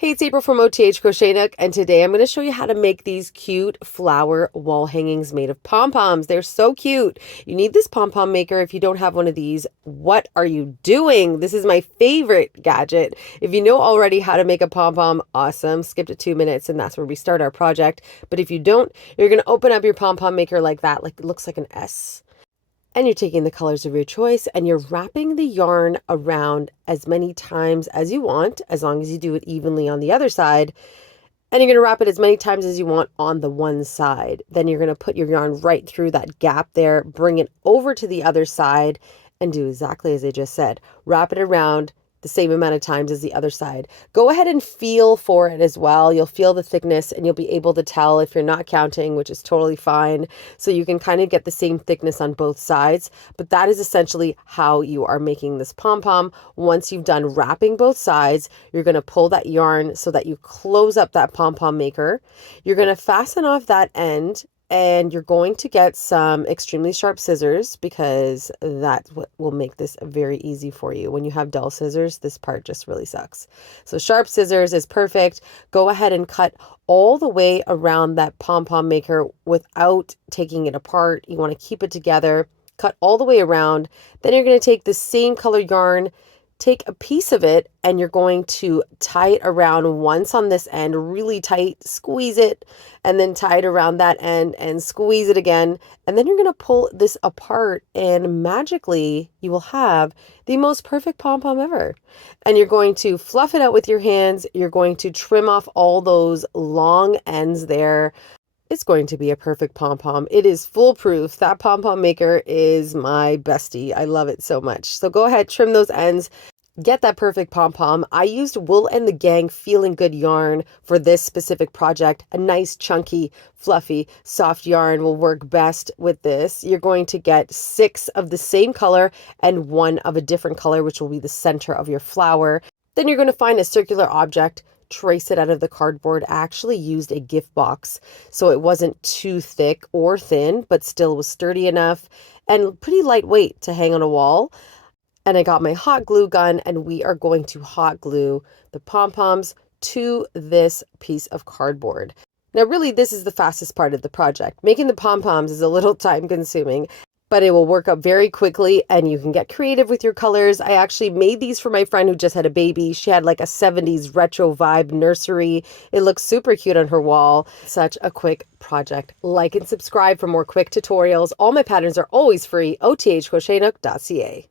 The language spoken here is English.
Hey, it's April from OTH Crochet Nook, and today I'm going to show you how to make these cute flower wall hangings made of pom-poms. They're so cute. You need this pom-pom maker. If you don't have one of these, what are you doing? This is my favorite gadget. If you know already how to make a pom-pom, awesome. Skip to 2 minutes, and that's where we start our project. But if you don't, you're going to open up your pom-pom maker like that, like it looks like an S. And you're taking the colors of your choice and you're wrapping the yarn around as many times as you want, as long as you do it evenly on the other side. And you're going to wrap it as many times as you want on the one side. Then you're going to put your yarn right through that gap there, bring it over to the other side, and do exactly as I just said. Wrap it around the same amount of times as the other side. Go ahead and feel for it as well. You'll feel the thickness and you'll be able to tell if you're not counting, which is totally fine. So you can kind of get the same thickness on both sides, but that is essentially how you are making this pom-pom. Once you've done wrapping both sides, you're going to pull that yarn so that you close up that pom-pom maker. You're going to fasten off that end, and you're going to get some extremely sharp scissors because that's what will make this very easy for you. When you have dull scissors, this part just really sucks. So sharp scissors is perfect. Go ahead and cut all the way around that pom-pom maker without taking it apart. You want to keep it together. Cut all the way around. Then you're going to take the same color yarn, take a piece of it, and you're going to tie it around once on this end, really tight, squeeze it, and then tie it around that end and squeeze it again. And then you're going to pull this apart, and magically you will have the most perfect pom-pom ever. And you're going to fluff it out with your hands. You're going to trim off all those long ends there. It's going to be a perfect pom-pom. It is foolproof. That pom-pom maker is my bestie. I love it so much. So go ahead, trim those ends, get that perfect pom-pom. I used Wool and the Gang Feeling Good yarn for this specific project. A nice, chunky, fluffy, soft yarn will work best with this. You're going to get 6 of the same color and 1 of a different color, which will be the center of your flower. Then you're going to find a circular object, trace it out of the cardboard. I actually used a gift box, so it wasn't too thick or thin, but still was sturdy enough and pretty lightweight to hang on a wall. And I got my hot glue gun, and we are going to hot glue the pom-poms to this piece of cardboard. Now, really, this is the fastest part of the project. Making the pom-poms is a little time consuming, but it will work up very quickly and you can get creative with your colors. I actually made these for my friend who just had a baby. She had like a 70s retro vibe nursery. It looks super cute on her wall. Such a quick project. Like and subscribe for more quick tutorials. All my patterns are always free. othcrochetnook.ca.